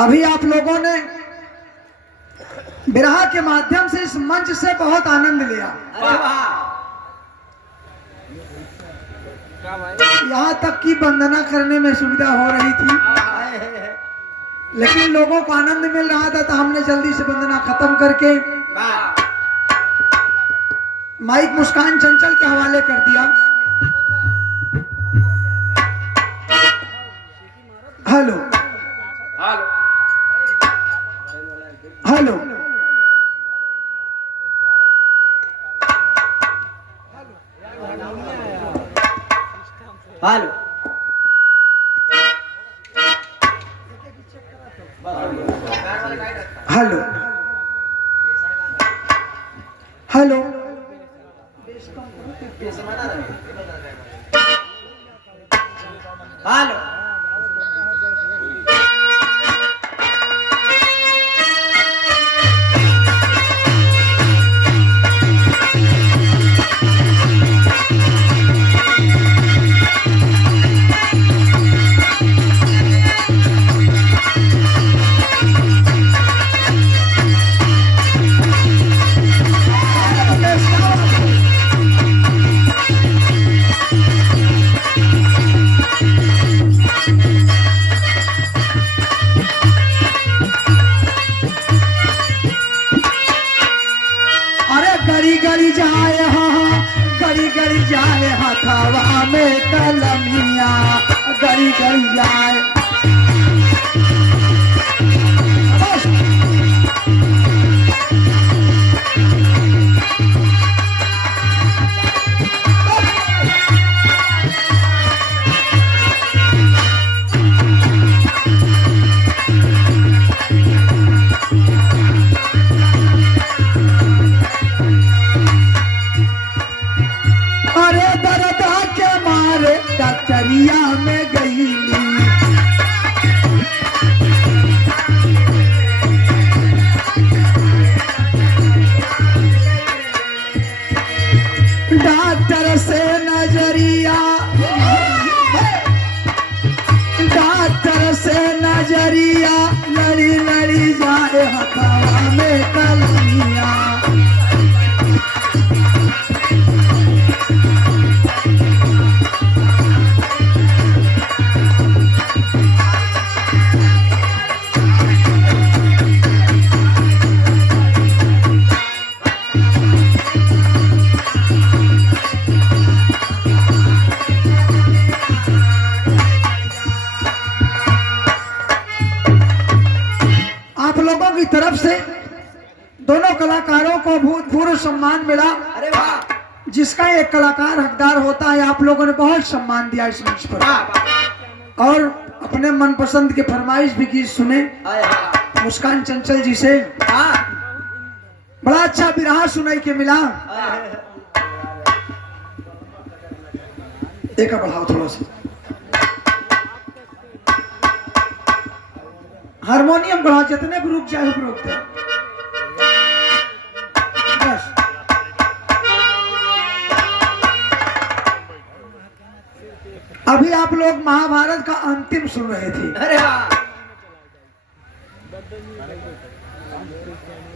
अभी आप लोगों ने विरह के माध्यम से इस मंच से बहुत आनंद लिया। यहाँ तक कि वंदना करने में सुविधा हो रही थी, लेकिन लोगों को आनंद मिल रहा था तो हमने जल्दी से वंदना खत्म करके माइक मुस्कान चंचल के हवाले कर दिया। Hello hello hello hello hello hello जाए हथवा में कलमिया, गरी गरी जाए। डॉक्टरिया में गई डॉक्टर से नजरिया, डॉक्टर से नजरिया लड़ी लड़ी जाए हथवा में कलमिया। की तरफ से दोनों कलाकारों को भूतपूर्व सम्मान मिला। अरे वाह! जिसका एक कलाकार हकदार होता है। आप लोगों ने बहुत सम्मान दिया इस मंच पर और अपने मनपसंद के फरमाइश भी गीत सुने मुस्कान चंचल जी से। बड़ा अच्छा विरह सुनाई के मिला। एक बढ़ाओ थोड़ा सा हारमोनियम बढ़ा, जितने भी रुक जाए रुक दे बस। अभी आप लोग महाभारत का अंतिम सुन रहे थे। अरे वाह!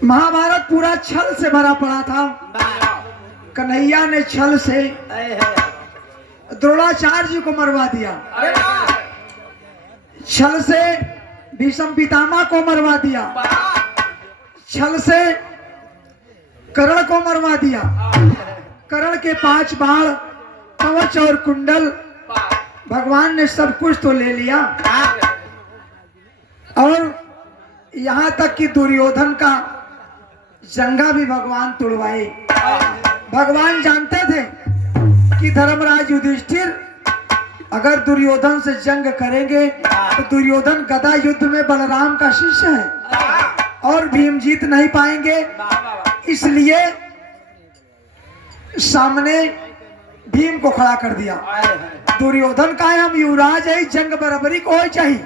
महाभारत पूरा छल से भरा पड़ा था। कन्हैया ने छल से द्रोणाचार्य जी को मरवा दिया। अरे वाह! छल से भीष्म पितामह को मरवा दिया। छल से कर्ण को मरवा दिया। कर्ण के 5 बाण, कवच और कुंडल भगवान ने सब कुछ तो ले लिया और यहाँ तक कि दुर्योधन का जंगा भी भगवान तुड़वाए। भगवान जानते थे कि धर्मराज युधिष्ठिर अगर दुर्योधन से जंग करेंगे तो दुर्योधन गदा युद्ध में बलराम का शिष्य है और भीम जीत नहीं पाएंगे। इसलिए सामने भीम को खड़ा कर दिया। दुर्योधन का है हम युवराज है, जंग बराबरी को हो चाहिए।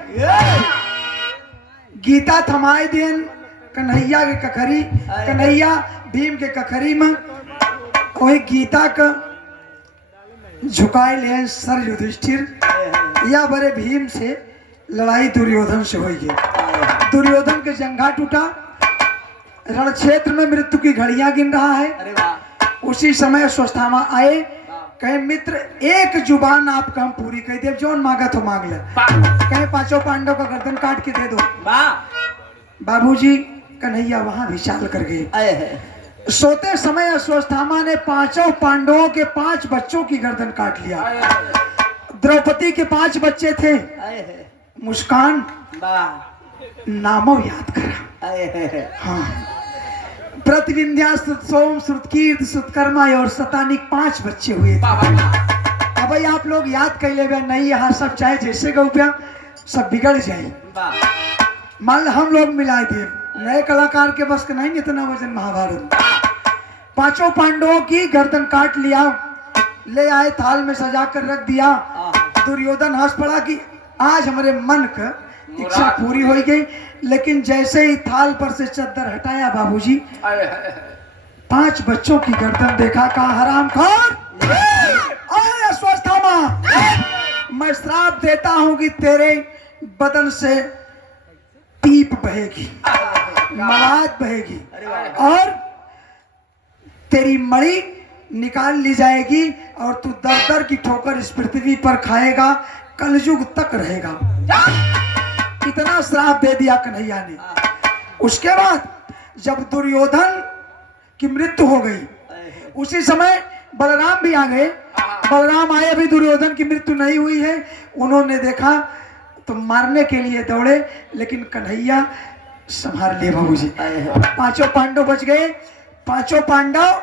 गीता थमाए दिन कन्हैया के कखरी, कन्हैया भीम के कखरी में वही गीता का झुकाए ले सर युधिष्ठिर या बड़े भीम से लड़ाई दुर्योधन से हुई है। दुर्योधन के जंघा टूटा, रण क्षेत्र में मृत्यु की घड़ियां गिन रहा है। अरे वाह। उसी समय अश्वत्थामा आए, कहे मित्र एक जुबान आपका हम पूरी कह दे, जो मांगा तो मांग ले। कहे पांचों पांडव का गर्दन काट के दे दो। बाबूजी कन्हैया वहां भी चाल कर गए। सोते समय अश्वत्थामा ने पांचों पांडवों के 5 बच्चों की गर्दन काट लिया। द्रौपदी के 5 बच्चे थे। मुस्कान नामों याद करा। हाँ, प्रतिविंध्या, सोम, श्रुतकीर्त, सुतकर्मा और शतानिक 5 बच्चे हुए थे। अब आप लोग याद कर ले नहीं, यहाँ सब चाहे जैसे गौप्या सब बिगड़ जाए। मान लो हम लोग मिलाए थे, नए कलाकार के बस का नहीं इतना वजन महाभारत। 5 पांडवों की गर्दन काट लिया, ले आए थाल में सजा कर रख दिया। दुर्योधन हंस पड़ा कि आज हमारे मन का इच्छा पूरी हो गई। लेकिन जैसे ही थाल पर से चद्दर हटाया बाबूजी, 5 बच्चों की गर्दन देखा, कहा हरामखोर, अरे अश्वत्थामा, मैं श्राप देता हूं कि तेरे बदन से पीप बहेगी, मलाद बहेगी और तेरी मणि निकाल ली जाएगी और तू दर दर की ठोकर इस पृथ्वी पर खाएगा, कलयुग तक रहेगा। इतना श्राप दे दिया कन्हैया ने। उसके बाद जब दुर्योधन की मृत्यु हो गई, उसी समय बलराम भी आ गए। बलराम आए, अभी दुर्योधन की मृत्यु नहीं हुई है। उन्होंने देखा तो मारने के लिए दौड़े, लेकिन कन्हैया संभाल लिए बाबूजी। 5 पांडव बच गए। 5 पांडव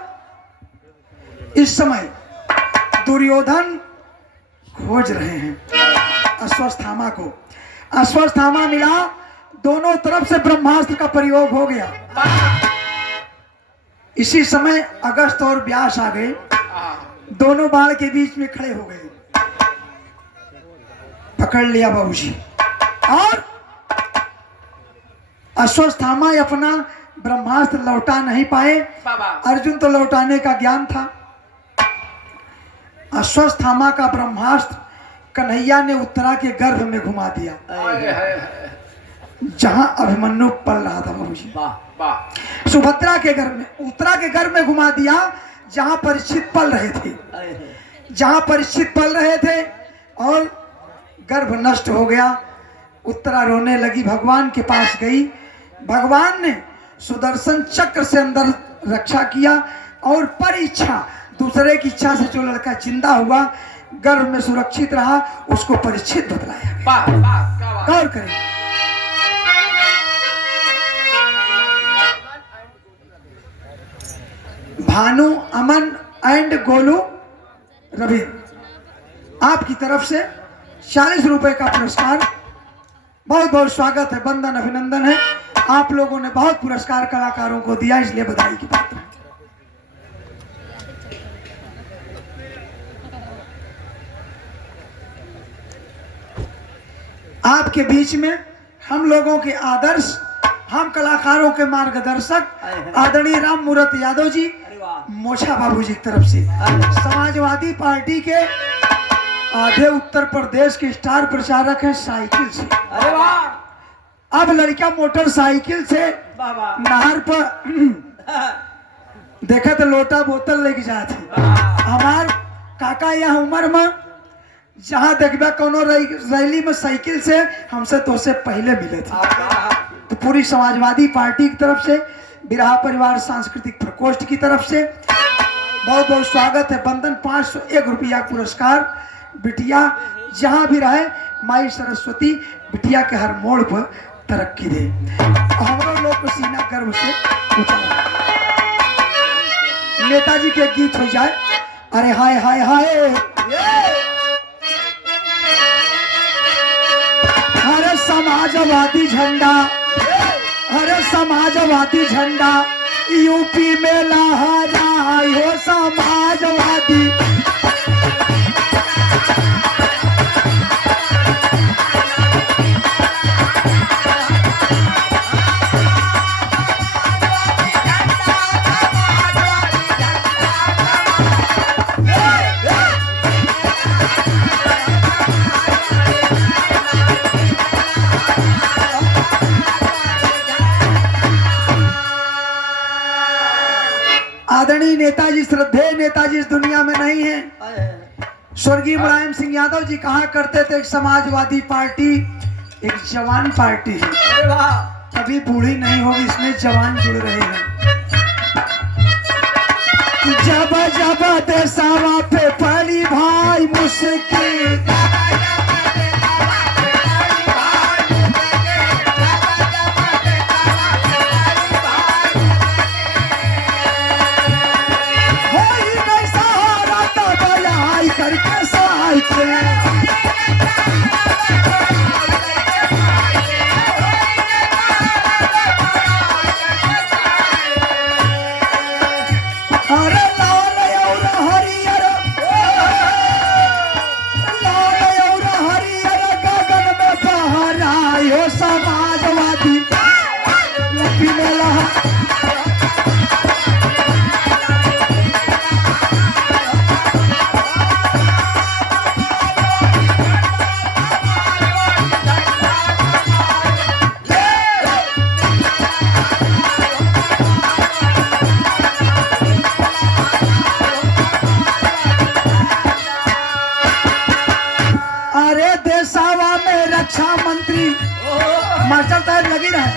इस समय दुर्योधन खोज रहे हैं अश्वत्थामा को। अश्वत्थामा मिला, दोनों तरफ से ब्रह्मास्त्र का प्रयोग हो गया। इसी समय अगस्त और व्यास आ गए, दोनों बाण के बीच में खड़े हो गए। पकड़ लिया बाबूजी और अश्वत्थामा अपना ब्रह्मास्त्र लौटा नहीं पाए। अर्जुन तो लौटाने का ज्ञान था। अश्वत्थामा का ब्रह्मास्त्र कन्हैया ने उत्तरा के गर्भ में घुमा दिया, जहां अभिमन्यु पल रहा था बाबूजी। सुभद्रा के गर्भ में, उत्तरा के गर्भ में घुमा दिया, जहां परीक्षित पल रहे थे। जहां परीक्षित पल रहे थे और गर्भ नष्ट हो गया। उत्तरा रोने लगी, भगवान के पास गई। भगवान ने सुदर्शन चक्र से अंदर रक्षा किया और पर इच्छा, दूसरे की इच्छा से जो लड़का जिंदा हुआ, गर्भ में सुरक्षित रहा, उसको परीक्षित बतलाया। गौर करें, भानु, अमन एंड गोलू रवि, आपकी तरफ से 40 रुपए का पुरस्कार। बहुत बहुत स्वागत है, वंदन, अभिनंदन है। आप लोगों ने बहुत पुरस्कार कलाकारों को दिया, इसलिए बधाई की बात है। आपके बीच में हम लोगों के आदर्श, हम कलाकारों के मार्गदर्शक आदरणीय राम मूरत यादव जी, मोछा बाबूजी की तरफ से, समाजवादी पार्टी के आधे उत्तर प्रदेश के स्टार प्रचारक हैं साइकिल से। अरे वाह। अब लड़का मोटरसाइकिल से नहर पर देखा तो लोटा बोतल लेके जाते। हमार काका यहाँ उम्र में जहाँ देखबा कोनो रैली में साइकिल से हमसे तो उससे पहले मिले थे। तो पूरी समाजवादी पार्टी की तरफ से, बिरहा परिवार सांस्कृतिक प्रकोष्ठ की तरफ से बहुत बहुत स्वागत है। वंदन, 501 रुपया पुरस्कार। बिटिया जहाँ भी रहे, माई सरस्वती बिटिया के हर मोड़ पर तरक्की दे। हमारे लोग को सीना गर्व से उतार। नेताजी के गीत हो जाए, अरे हाय हाय हाय, अरे समाजवादी झंडा, अरे समाजवादी झंडा यूपी में लहराए हो समाजवादी। आदरणीय नेताजी, श्रद्धेय नेताजी इस दुनिया में नहीं है। स्वर्गीय मुलायम सिंह यादव जी कहा करते थे, एक समाजवादी पार्टी एक जवान पार्टी है, अरे वाह, कभी बूढ़ी नहीं होगी, इसमें जवान जुड़ रहे हैं। जब जब देसावा पे पड़ी भाई मुश्किल, होई नहीं सहारा तब आई करके सहाय थे। अरे लाल और हरियर, लाल और हरियर गगन में बहरायो समाजवादी यूपी में लहा। अरे देसावा में रक्षा मंत्री मास्टर साहब लगी रहे,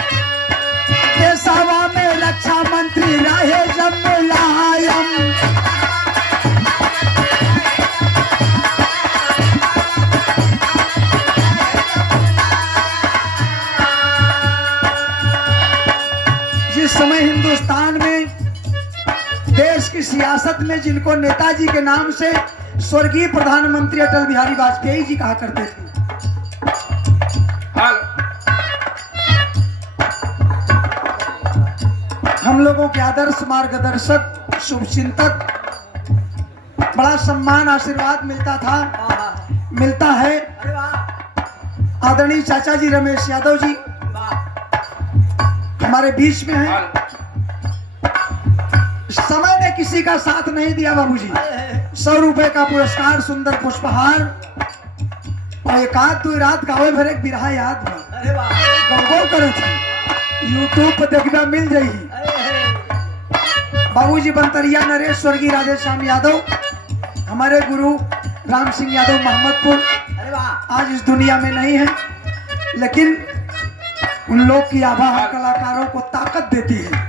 देसावा में रक्षा मंत्री रहे जब मुलायम, जिस समय हिंदुस्तान में देश की सियासत में जिनको नेताजी के नाम से स्वर्गीय प्रधानमंत्री अटल बिहारी वाजपेयी जी कहा करते थे, हम लोगों के आदर्श मार्गदर्शक शुभचिंतक, बड़ा सम्मान आशीर्वाद मिलता था, मिलता है। अरे वाह, आदरणीय चाचा जी रमेश यादव जी वाह, हमारे बीच में हैं। समय ने किसी का साथ नहीं दिया बाबूजी, 100 रुपए का पुरस्कार, सुंदर पुष्पहार और एक आध दो रात गावे भर एक बिरहा याद बा अरे वाह, गौरव करे थे, यूट्यूब पर देखना मिल जाएगी। बाबूजी बंतरिया नरेश स्वर्गीय राधे श्याम यादव, हमारे गुरु राम सिंह यादव मोहम्मदपुर अरे वाह, आज इस दुनिया में नहीं है, लेकिन उन लोग की आभा कलाकारों को ताकत देती है।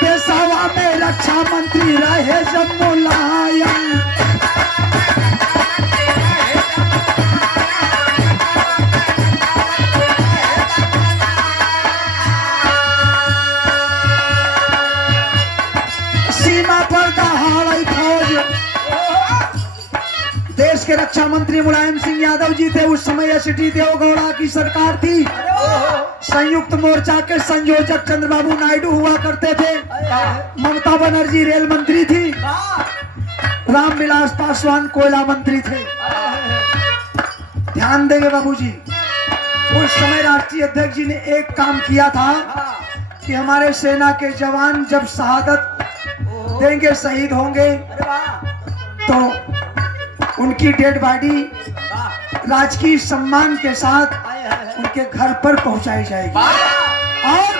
देसावा में रक्षा मंत्री रहे जब मुलायम, सीमा पर दहाड़ फौज, देश के रक्षा मंत्री मुलायम सिंह यादव जी थे। उस समय एसटी देवगौड़ा की सरकार थी, अरे वाह, संयुक्त मोर्चा के संयोजक चंद्रबाबू नायडू हुआ करते थे, ममता बनर्जी रेल मंत्री थी, वाह, रामविलास पासवान कोयला मंत्री थे। ध्यान देंगे बाबूजी, उस समय राष्ट्रीय अध्यक्ष जी ने एक काम किया था कि हमारे सेना के जवान जब शहादत देंगे, शहीद होंगे, अरे वाह, तो उनकी डेड बॉडी वाह, राजकीय सम्मान के साथ उनके घर पर पहुंचाई जाएगी और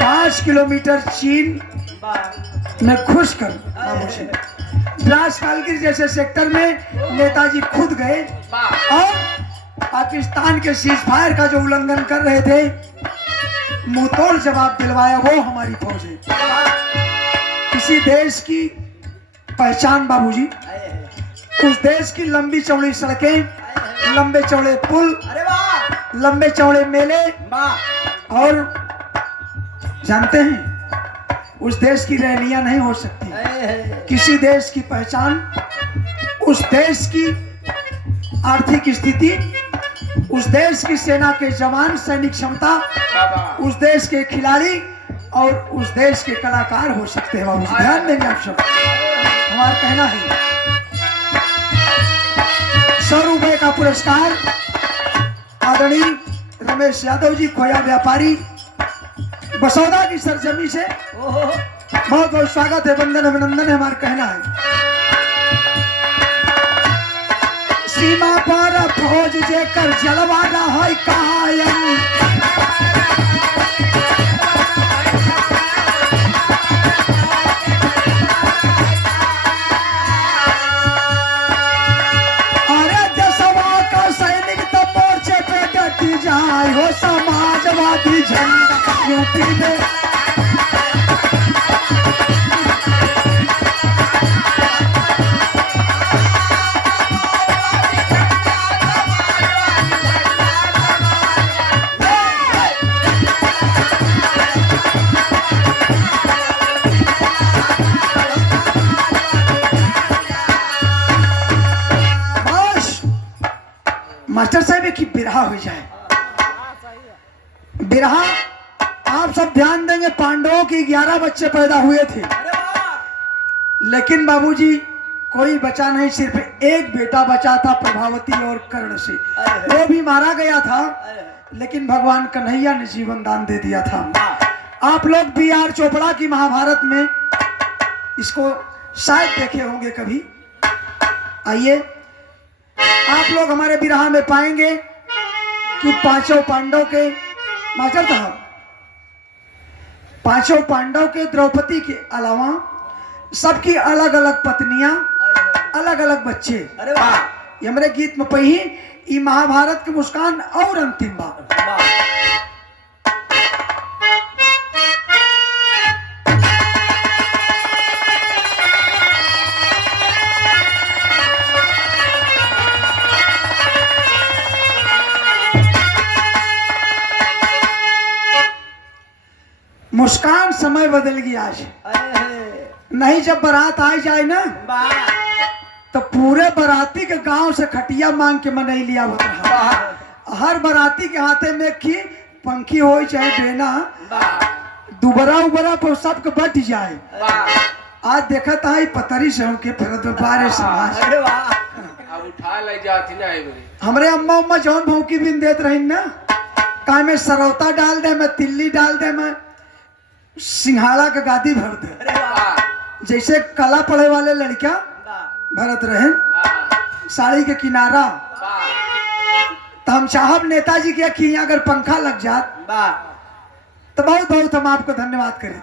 5 किलोमीटर चीन में घुस कर बाबूजी द्रास कालगिर जैसे सेक्टर में नेताजी खुद गए और पाकिस्तान के सीज फायर का जो उल्लंघन कर रहे थे, मुंहतोड़ जवाब दिलवाया वो हमारी फौज है। किसी देश की पहचान बाबूजी, उस देश की लंबी चौड़ी सड़कें, लंबे चौड़े पुल, अरे वाह, लंबे चौड़े मेले, वाह, और जानते हैं उस देश की रैलियां नहीं हो सकती। किसी देश की पहचान उस देश की आर्थिक स्थिति, उस देश की सेना के जवान, सैनिक क्षमता, उस देश के खिलाड़ी और उस देश के कलाकार हो सकते हैं बाबू। ध्यान देंगे आप सब, हमारा कहना है। 100 रुपए का पुरस्कार आदरणीय रमेश यादव जी, खोया व्यापारी, बसौदा की सरजमी से बहुत बहुत स्वागत है, वंदन अभिनंदन है, हमारा कहना है। सीमा पर फौज जेकर जलवा रहा है कायम, आई हो समाजवादी झंडा यूपी में। मास्टर साहब की बिरहा हो जाए। बिरहा आप सब ध्यान देंगे, पांडवों की 11 बच्चे पैदा हुए थे, अरे वाह लेकिन बाबूजी कोई बचा नहीं, सिर्फ एक बेटा बचा था प्रभावती और कर्ण से। वो भी मारा गया था, लेकिन भगवान कन्हैया ने जीवन दान दे दिया था। आप लोग B.R. चोपड़ा की महाभारत में इसको शायद देखे होंगे कभी। आइए, आप लोग हमारे बिरहा में पाएंगे कि पांचों पांडव के मास्टर साहब, पांचों पांडव के द्रौपदी के अलावा सबकी अलग अलग पत्नियां, अलग अलग बच्चे। अरे वाह ये हमारे गीत में पही ई महाभारत की मुस्कान और अंतिम बात। मुस्कान समय बदल गई आज, नहीं जब बारात आ जाए ना तो पूरे बाराती के गांव से खटिया मांग के मनई लिया होता। हर बाराती के हाथे में की पंखी हो चाहे बेना, दुबरा उबरा पर सबके बट जाए। आज देखा था पतरी से होके फिरत बारे समाज। अरे वाह अब उठा ले जाती ना है हमरे अम्मा उम्मा जौन भौकी बिन देत रही ना, का में सरौता डाल दे, मैं तिल्ली डाल दे, मैं सिंघाड़ा का गादी भर दे, अरे वाह जैसे कला पढ़े वाले लड़का भरत रहे साड़ी के किनारा। तो हम साहब नेताजी के अखी अगर पंखा लग जात वाह तो बहुत बहुत हम आपको धन्यवाद करें।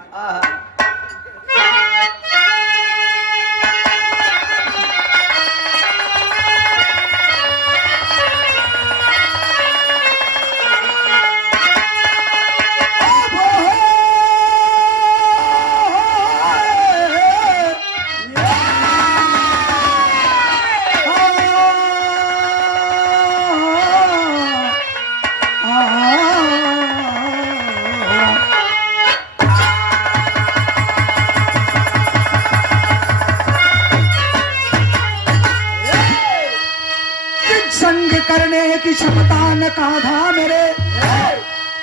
संग करने की क्षमता न कहा था मेरे,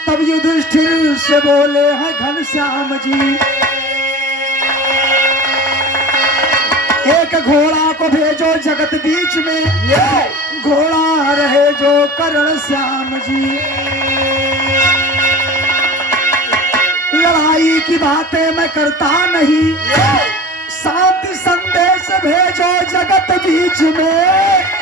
तब युधिष्ठिर से बोले हैं घनश्याम जी, एक घोड़ा को भेजो जगत बीच में, घोड़ा रहे जो कर्ण श्याम जी। लड़ाई की बातें मैं करता नहीं, शांति संदेश भेजो जगत बीच में।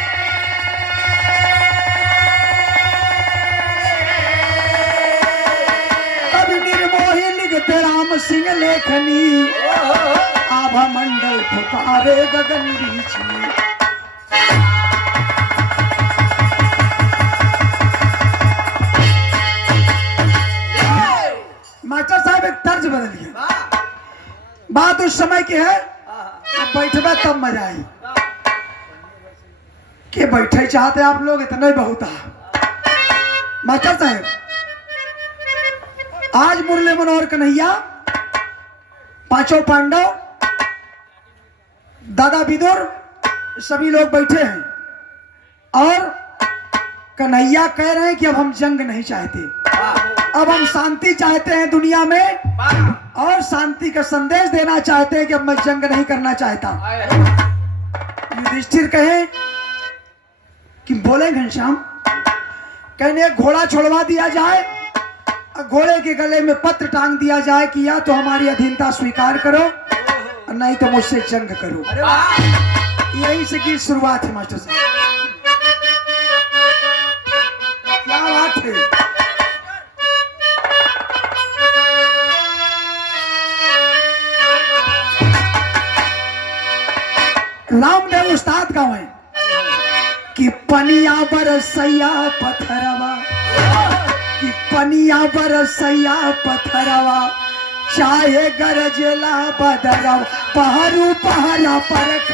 कभी निर्मोही लिखते राम सिंह लेखनी, आभा मंडल पुकारे गगन बीच में। मास्टर साहब एक तर्ज बदलिए, बात उस समय की है, अब बैठबे तब मजा आई। के बैठे चाहते आप लोग, इतना ही बहुत है। मास्टर साहब, आज मुरली मनोहर कन्हैया, पांचों पांडव, दादा विदुर, सभी लोग बैठे हैं और कन्हैया कह रहे हैं कि अब हम जंग नहीं चाहते, अब हम शांति चाहते हैं दुनिया में, और शांति का संदेश देना चाहते हैं कि अब मैं जंग नहीं करना चाहता। युधिष्ठिर कहे कि बोले घनश्याम, कहने घोड़ा छोड़वा दिया जाए, घोड़े के गले में पत्र टांग दिया जाए कि या तो हमारी अधीनता स्वीकार करो और नहीं तो मुझसे जंग करो। यही से की शुरुआत है मास्टर साहब। क्या बात है। रामदेव उस्ताद गाँव कि पनिया बरसैया पथरवा पनिया बरसैया पथरवा चाहे गरजेला बदरवा पहरू पहरा परख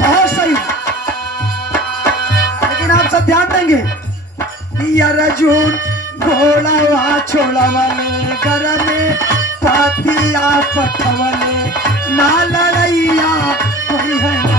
बहुत सही। लेकिन आप सब ध्यान देंगे कि अर्जुन घोड़ा छोड़वले घर में पातिया पठवले ना लड़ैया कोई है ना।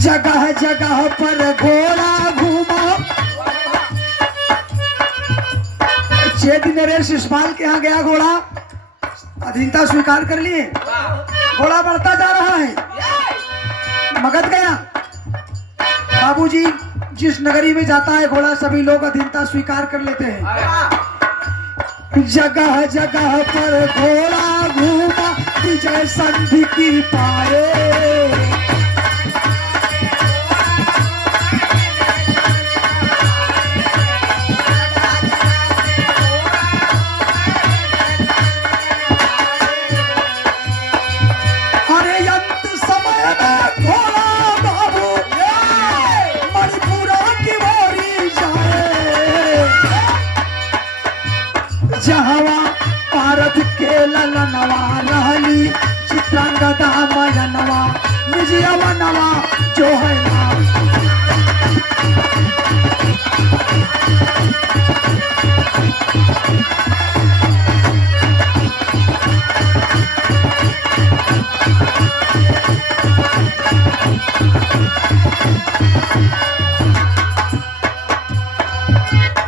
जगह जगह पर घोड़ा घूमा। छह दिन नरेश इस्माइल के यहाँ गया घोड़ा, अधीनता स्वीकार कर लिए, घोड़ा बढ़ता जा रहा है, मगध गया। बाबूजी जिस नगरी में जाता है घोड़ा सभी लोग अधीनता स्वीकार कर लेते हैं। जगह जगह पर घोड़ा घूमा विजय संधि की पाए। अरे अंत समय में घोड़ा बाबू मणिपुरा की ओरी जाए। जहवा भारत के ललनवा रहली चित्रांगदा मयनवा निजयवनवा जो है ना।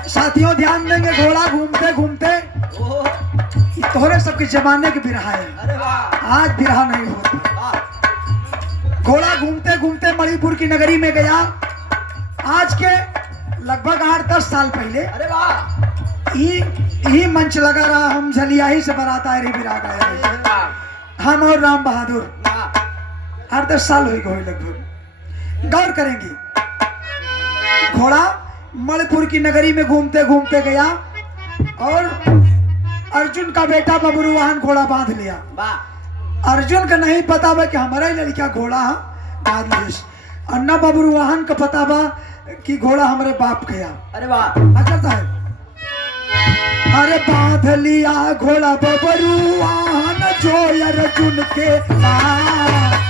साथियों ध्यान देंगे घोड़ा घूमते घूमते ये तोहरे सबके जमाने के बिरहा है, अरे वाह आज बिरहा नहीं होता। वाह घोड़ा घूमते घूमते मणिपुर की नगरी में गया। आज के लगभग 8-10 साल पहले अरे वाह ही मंच लगा रहा। हम झलिया ही से बारात आए रे बिराग आए रे। हम और राम बहादुर 8-10 साल हो गए लगभग। गौर करेंगे घोड़ा मणिपुर की नगरी में घूमते घूमते गया और अर्जुन का बेटा बबरुवाहन घोड़ा बांध लिया। वाह अर्जुन का नहीं पता बा कि हमारा ही लड़का घोड़ा बांध लिस। अन्ना बबरुवाहन का पता बा कि घोड़ा हमारे बाप गया। अरे वाह अच्छा साहब अरे बांध लिया घोड़ा बबरुवाहन जो अर्जुन के पास।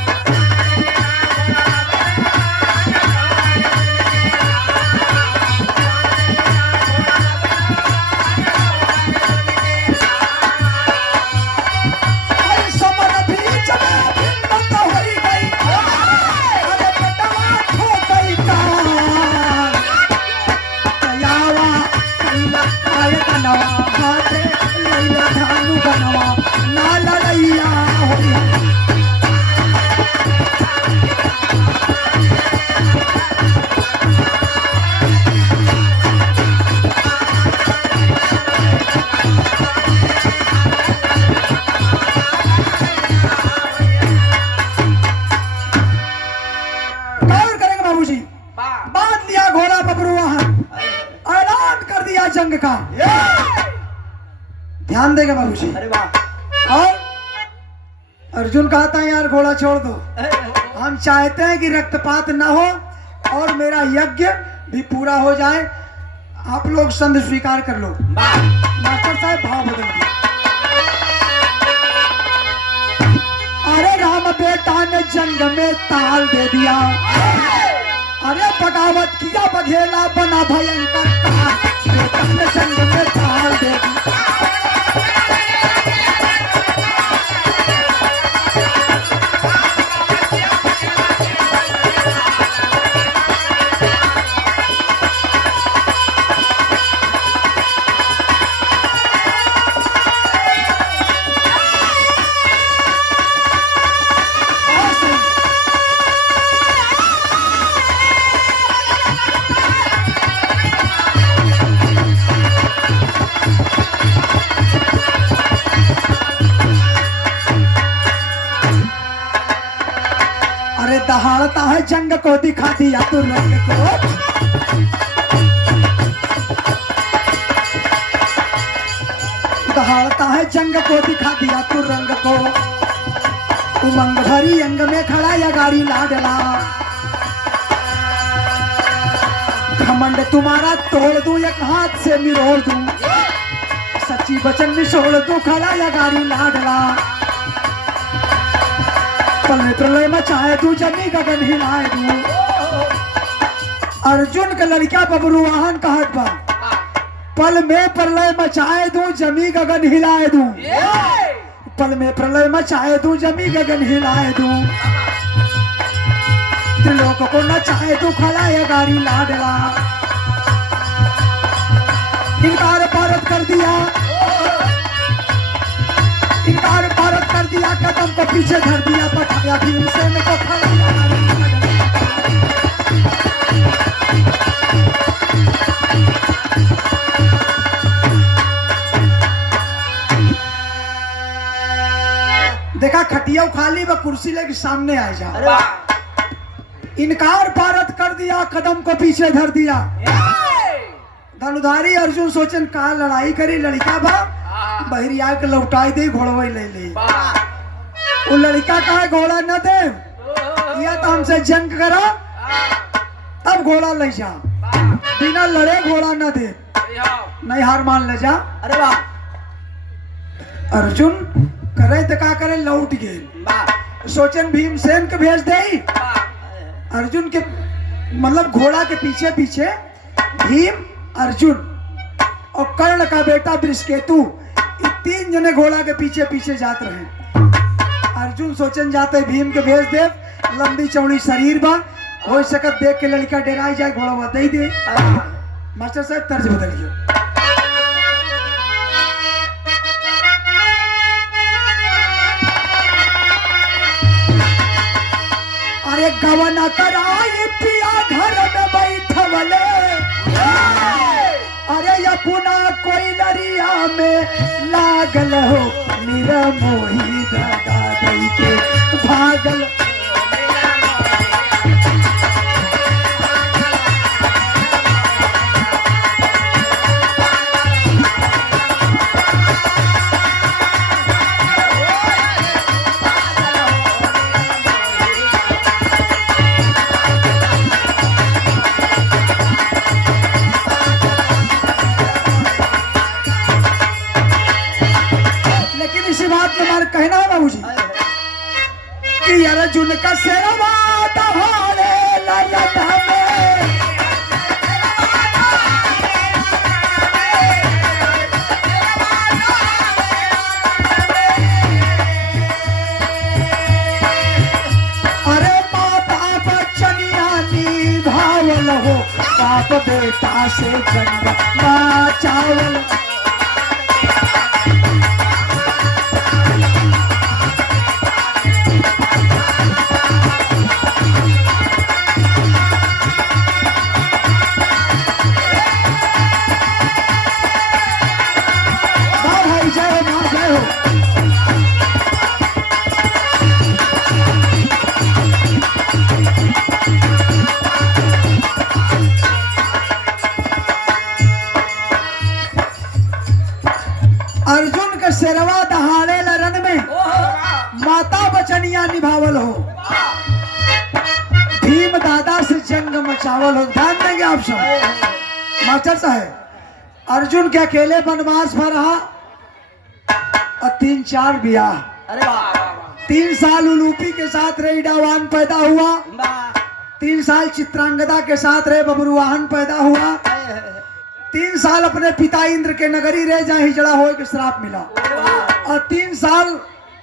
बांध लिया घोड़ा बबरुवाहन, ऐलान कर दिया जंग का। ध्यान देगा बाबूजी। अरे वाह और अर्जुन कहता है यार घोड़ा छोड़ दो, हम चाहते हैं कि रक्तपात ना हो और मेरा यज्ञ भी पूरा हो जाए। आप लोग संधि स्वीकार कर लो। मास्टर साहब भाव बदल दिया। अरे राम बेटा ने जंग में ताल दे दिया। अरे बगावत किया बघेला बना भयंकर काल। बेटा ने जंग में ताल दे दिया। अरे दहाड़ता है जंग को दिखा दिया तू रंग को। दहाड़ता है जंग को दिखा दिया तू रंग को। उमंग भरी अंग में खड़ा या गाड़ी लाडला। घमंड तुम्हारा तोड़ दूं एक हाथ से मिरोड़ दूं। सच्ची वचन निचोड़ दूं खड़ा या गाड़ी लाडला। पल में प्रलय मचाए दूं जमी गगन हिलाए दूं। अर्जुन का लड़का बबरू वाहन कहत बा पल में प्रलय मचाए दूं जमी गगन हिलाए दूं। पल में प्रलय मचाए दूं जमी गगन हिलाए दूं। त्रिलोक को नचाए दूं खड़ा या गाड़ी लाडला। इनकार भारत कर दिया, इनकार भारत कर दिया, कदम को पीछे धर दिया, बैठाया भीमसेन को खड़ा या गाड़ी लाडला। देखा खटिया खाली व कुर्सी लेके सामने आ जा। इनकार भारत कर दिया, कदम को पीछे धर दिया। धनुधारी अर्जुन सोचन का लड़ाई करी, लड़का बा बहरिया के लौटाई दे घोड़वा ले ले। वो लड़का का घोड़ा न दे, या तो हमसे जंग करा तब घोड़ा ले जा, बिना लड़े घोड़ा न दे, नहीं हार मान ले जा। अरे वाह अर्जुन करे तो का करे, लौट गए। सोचन भीमसेन के भेज दे। अर्जुन के मतलब घोड़ा के पीछे पीछे भीम, अर्जुन और कर्ण का बेटा बृहस्पति, ये तीन जने घोड़ा के पीछे पीछे जाते रहे। अर्जुन सोचन जाते भीम के भेज दे, लंबी चौड़ी शरीर बा, हो सकत देख के लड़का डराई जाए, घोड़ा दे दे। मास्टर साहब तर्ज बदलिए। अरे गवन कराई पिया घर में बैठवले। अरे यपुना कोई लरिया में लागल हो, निरमोही दगा दई के भागल। कहना है बाबूजी कि अर्जुन का शेरवा दहाड़े ललट में। अरे माता बचनिया निभावल हो, बाप बेटा से जंग बचावल। अर्जुन के शेरवा दहाड़े लरन में माता बचनिया निभावल हो, भीम दादा से जंग मचावल हो। ध्यान देंगे आप सब मास्टर साहब। अर्जुन के अकेले वनवास पर रहा और 3-4 ब्याह। अरे वाह 3 साल उलूपी के साथ रहे, इडावान पैदा हुआ। 3 साल चित्रांगदा के साथ रहे, बबरुवाहन पैदा हुआ। 3 साल अपने पिता इंद्र के नगरी रहे, जहाँ हिजड़ा होए के श्राप मिला। और 3 साल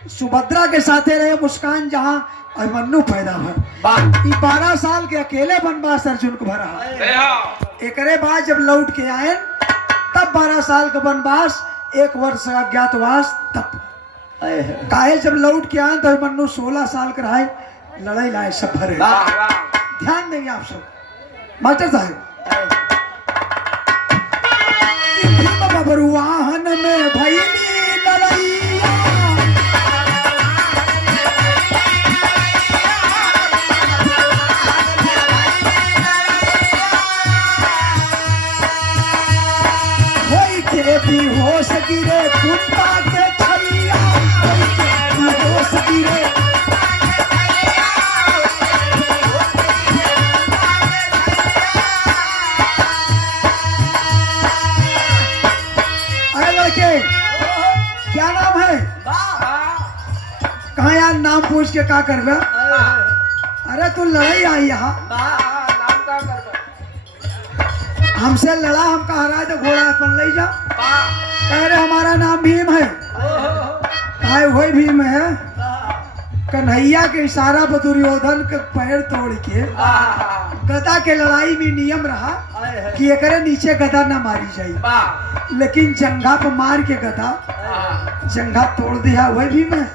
सुभद्रा के साथे रहे, मुस्कान, जहाँ अभिमन्यु पैदा हुआ। 12 साल के अकेले वनवास अर्जुन को भरा। एकरे बाद जब लौट के आए तब 12 साल का वनवास, 1 वर्ष का अज्ञातवास। तब काहे जब लौट के आए तो अभिमन्यु 16 साल का रहे, लड़ाई लाए सब भरे। ध्यान देंगे आप सब मास्टर साहब। बबरुवाहन में भइली लड़ैया। कहा यार नाम पूछ के का करबे? अरे तू लड़ाई आई यहाँ, नाम का कर हमसे लड़ा, हमका हरा तो घोड़ा अपन ले जा। कह रहे हमारा नाम भीम है। कहा वही भीम है। कन्हैया के इशारा पर दुर्योधन के पैर तोड़ के गदा के लड़ाई में नियम रहा कि एकरे नीचे गदा ना मारी जाए, लेकिन जंघा पर मार के गदा जंघा तोड़ दिया। वही भीम है।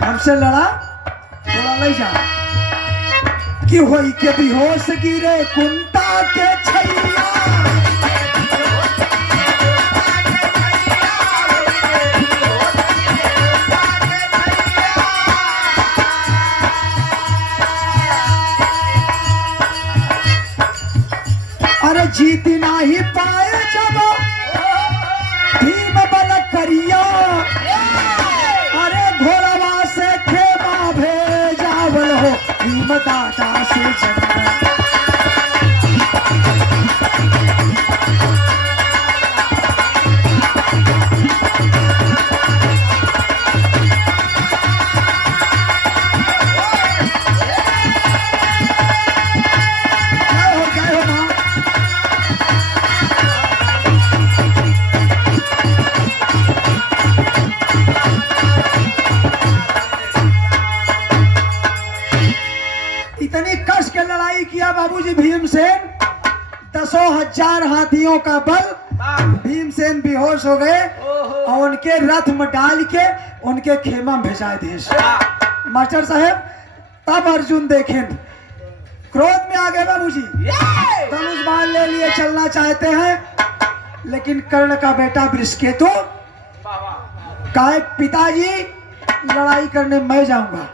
हमसे लड़ा, थोड़ा ले जा कि होई के बेहोश गिरे कुंता के छैया। अरे जीत नाही पाए जब भीम बल करिया। अरे घोड़वा से खेमा भेजावल हो भीम दादा से जंग। जय हो मां। इतनी कस के लड़ाई किया बाबूजी भीमसेन, 10,000 हाथियों का बल। भीमसेन बेहोश हो गए और उनके रथ में डाल के उनके खेमा में भेजा देश। मास्टर साहब तब अर्जुन देखें, क्रोध में आ गए बाबूजी, धनुष बाण ले लिए, चलना चाहते हैं, लेकिन कर्ण का बेटा वृषकेतु कहे पिताजी लड़ाई करने मैं जाऊंगा,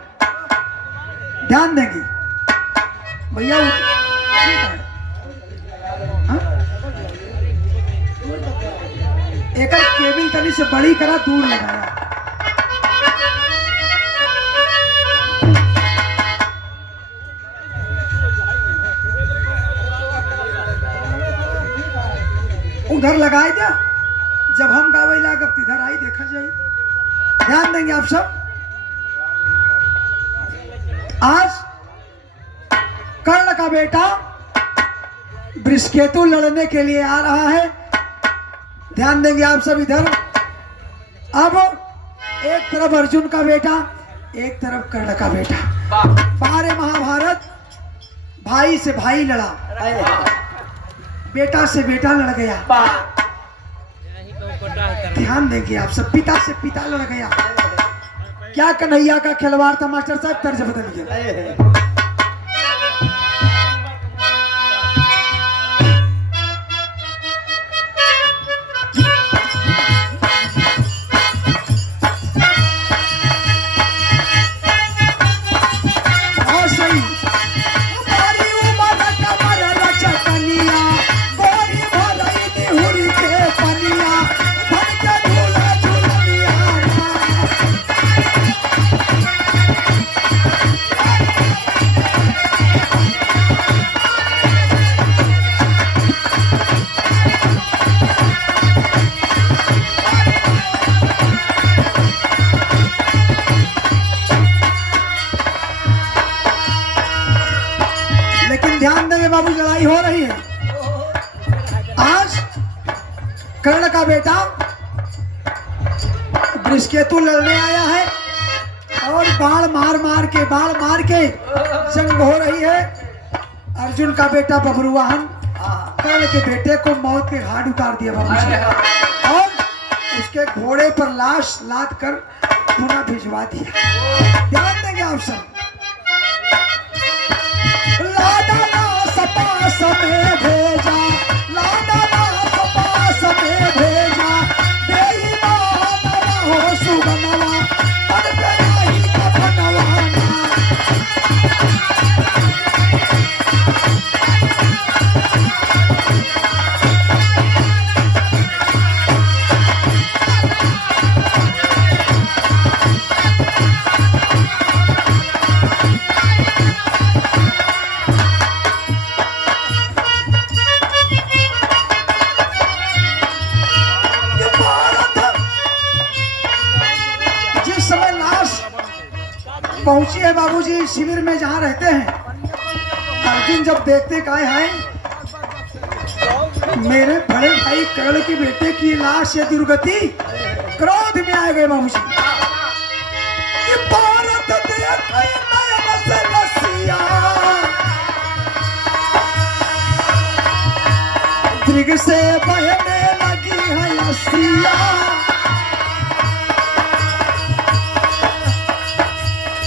ध्यान देंगे भैया। हाँ? एक केबिल तनी से बड़ी करा, दूर लगाया। उधर लगाए दिया, जब हम गावे लागब इधर आई, देखा जाए। ध्यान देंगे आप सब। आज कर्ण का बेटा वृषकेतु लड़ने के लिए आ रहा है। ध्यान देंगे आप सब इधर। अब एक तरफ अर्जुन का बेटा, एक तरफ कर्ण का बेटा। पारे महाभारत, भाई से भाई लड़ा, बेटा से बेटा लड़ गया। ध्यान देंगे आप सब, पिता से पिता लड़ गया। क्या कन्हैया का खिलवाड़ था मास्टर साहब, तर्ज बदलिए। बहुत सही। हमारी उमर कमर लचकनिया, गोरी भरई निहुरी के पनिया, धन के झूला झूलनिया ना। लेकिन ध्यान देंगे बाबू, लड़ाई हो रही है। आज कर्ण का बेटा वृषकेतु लड़ने आया है और बाण मार के जंग हो रही है। अर्जुन का बेटा बब्रुवाहन कर्ण के बेटे को मौत के घाट उतार दिया बाबू जी, और उसके घोड़े पर लाश लाद कर पुनः भिजवा दिया। ध्यान देंगे आप सब। लाडला सपास में भेजा, लाडला सपास में भेजा, बेईमान रहो सुगनवा, तन पे नहीं कफनवाना। लाश पहुंची है बाबूजी शिविर में जहां रहते हैं। अर्जुन जब देखते कहे हैं मेरे बड़े भाई कर्ण के बेटे की लाश है दुर्गति, क्रोध में आ गए बाबूजी कि भारत देख नयन से रसिया, दृग से बहने लगी है असिया,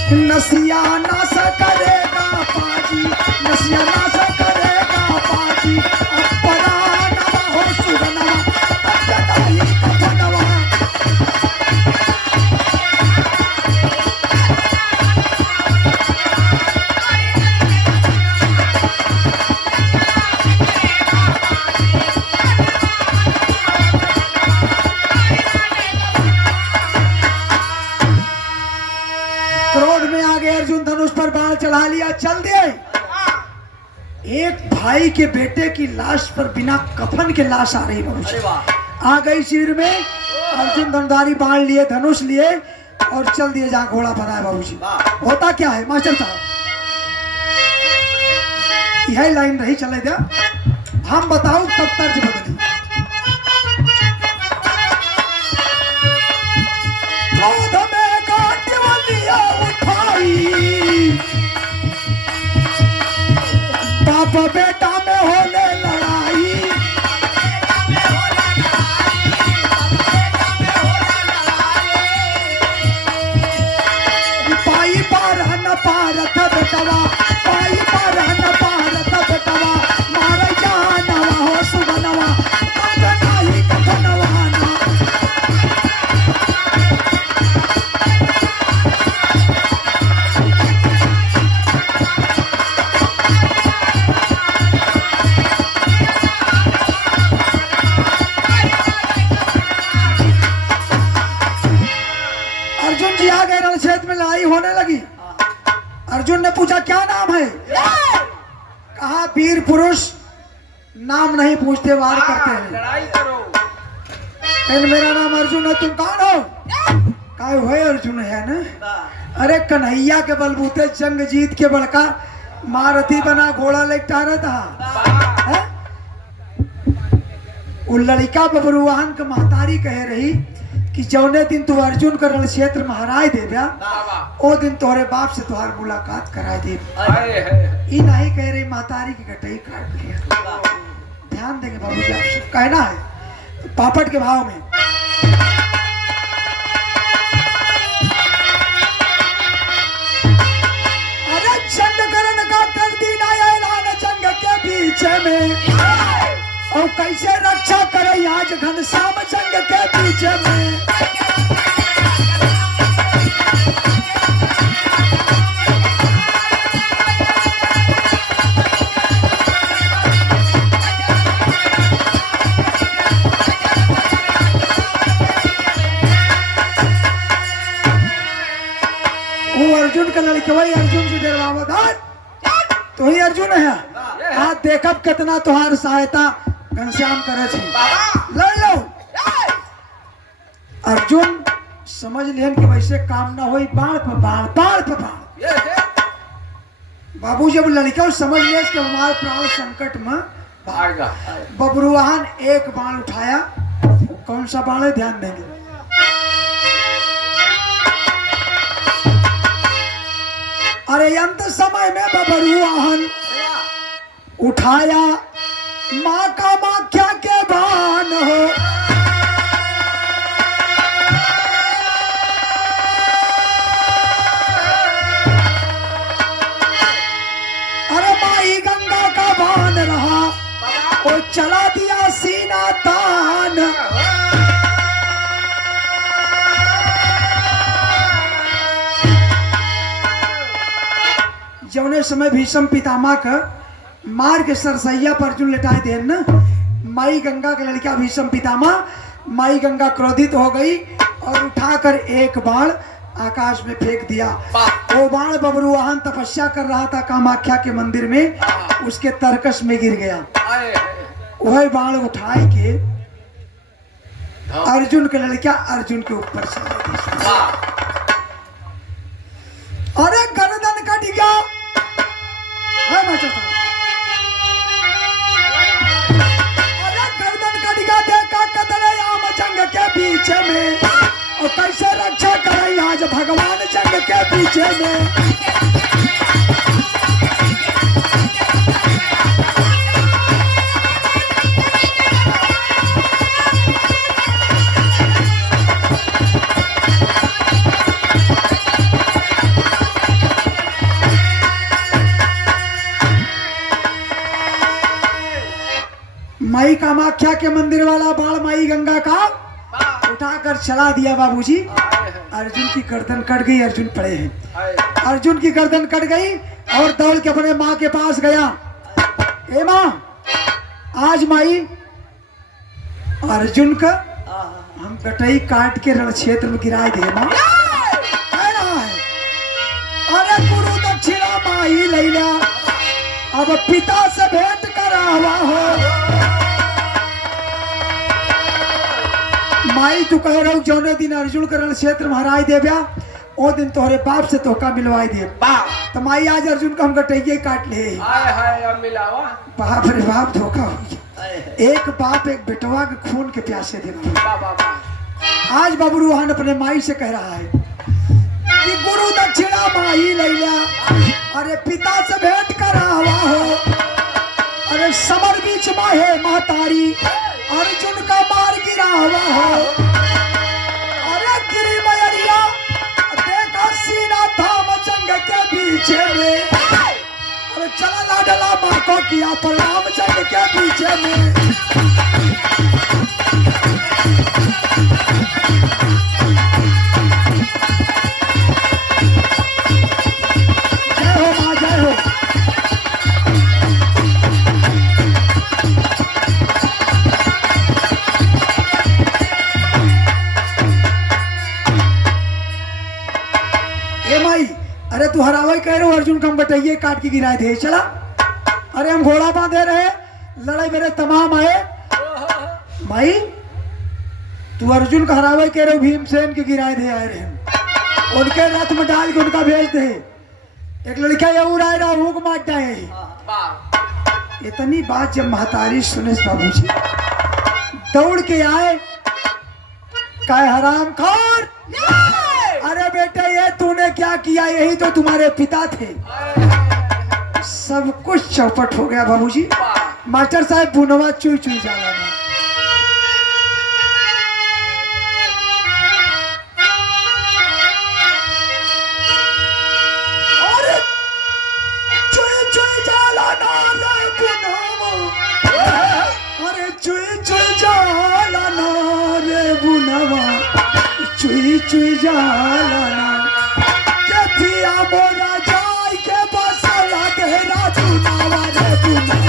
नसिया नाश करेगा पाजी, नसिया नाश करेगा पाजी, अपरा नवा हो सुगनवा, अजनाई कथनवा। क्रोध में आ गए अर्जुन, धनुष पर बाण चढ़ा लिया, चल दिए। एक भाई के बेटे की लाश पर बिना कफन के लाश आ रही बाबूजी, आ गई शिविर में। अर्जुन धनुधारी बाण लिए, धनुष लिए और चल दिए जहां घोड़ा बना है बाबूजी। होता क्या है मास्टर साहब, यही लाइन रही चले दिया, हम बताओ तब तर्ज बदली। क्रोध में गांठवलिया उठाई, बाप बेटा में होने लड़ाई, पाई पार न पारत बेटवा, पाई पार न पारत बेटवा, मार जानवा हो सुगनवा, अजनाई कथनवा ना। अर्जुन जी आ गए, रण क्षेत्र में लड़ाई होने लगी। अर्जुन ने पूछा क्या नाम है, कहा वीर पुरुष नाम नहीं पूछते वार करते हैं। लड़ाई करो। कहने मेरा नाम अर्जुन है, तुम कौन हो, कहा हुए अर्जुन है ना। अरे कन्हैया के बलबूते जंग जीत के बड़का महारथी बना, घोड़ा लेटा रहता है। वो लड़का बबरुआहन के महतारी कह रही कि जौने दिन तू अर्जुन का रण क्षेत्र में हराए दे दिया, ओ दिन तोहरे बाप से तुहार मुलाकात कराए दे। ई नहीं कह रही महतारी की गटई काट लिया। ध्यान देंगे बाबूजी, आप सब कहना है पापड़ के भाव में। अरे जंग करण का कर दी ना ऐलान जंग के बीच में, और कैसे रक्षा करे आज घनश्याम जंग के बीच में। वो अर्जुन का लड़के वही अर्जुन से डरवावदार तो ही अर्जुन है। आज देखब कितना तुहार सहायता घनश्याम करे छी, लड़ लो। अर्जुन समझ लिहन कि वैसे काम ना होई, बाण पर बाण, बाण पर बाण। बाबू जब लड़का समझ लिया कि हमारे प्राण संकट में भागा। बबरुआहन एक बाण उठाया, कौन सा बाण है ध्यान देंगे। अरे अंत समय में बबरुआहन उठाया माँ का माख्या के बाण हो, अरे माई गंगा का बाण रहा, और चला दिया सीना तान। जौने समय भीष्म पितामह का मार के सरसैया पर अर्जुन लेटाए थे न, माई गंगा का लड़का भीष्म पितामह, माई गंगा क्रोधित हो गई और उठाकर एक बाण आकाश में फेंक दिया। वो बाण बबरुआहन तपस्या कर रहा था कामाख्या के मंदिर में, उसके तरकश में गिर गया। वह बाण उठाए के अर्जुन के लड़का अर्जुन के ऊपर चला गया। जंग के पीछे में। माई कामाख्या के मंदिर वाला बाण माई गंगा का वाह उठाकर चला दिया बाबूजी। हाय अर्जुन की गर्दन कट गई, अर्जुन पड़े हैं। हाय अर्जुन की गर्दन कट गई और दौड़ के अपने माँ के पास गया। ए माँ, आज माई अर्जुन का हम कटाई काट के रण क्षेत्र में गिराए दे माँ। है ना? अरे गुरु दक्षिणा माई लैला, अब पिता से भेंट करावा हो। माई तू कह रहा जौने दिन अर्जुन के रण क्षेत्र में हराई देव्या, ओ दिन तोहरे बाप से तोहका मिलवाई दे। वाह तो माई आज अर्जुन को हम गटैये काट ले। हाय हाय अब मिलावा बाप रे बाप, धोखा हो गया। एक बाप एक बेटवा के खून के प्यासे थे। वाह वाह वाह आज बबरूहान अपने माई से कह रहा है कि गुरु दक्षिणा माई लैला, अरे पिता से भेंट करावा हो। अरे समर बीच माहे महतारी, अर्जुन का मार गिरावा हो। अरे गिरी मैया देखा सीना थाम जंग के पीछे में। अरे चला लाडला माँ को किया प्रणाम जंग के पीछे में। जय हो माँ, जय हो। ए माई, अरे तू हरावई कह रहे हो, अर्जुन को हम बटैये काट के गिराए थे। चला, अरे हम घोड़ा बांधे रहे, लड़ाई मेरे तमाम आए। माई तू अर्जुन का हरावई कह रहे हो, भीमसेन के गिराए थे आए रहे, उनके रथ में डाल के उनका भेज दे। एक लड़का ये उड़ाए रहा, हूँ मारता है। वाह इतनी बात जब महतारी सुने बाबूजी दौड़ के आए, काय हराम खोर, अरे बेटे ये तूने क्या किया, यही तो तुम्हारे पिता थे। सब कुछ चौपट हो गया बाबूजी। वाह मास्टर साहब बुनवा चुई चुई जाला ना। अरे चुई चुई जाला ना रे बुनवा, अरे चुई चुई जाला ना रे बुनवा, चुई चुई जाला ना के पिया मोरा जाय के बसला तेरा बुनवा रे बुनवा।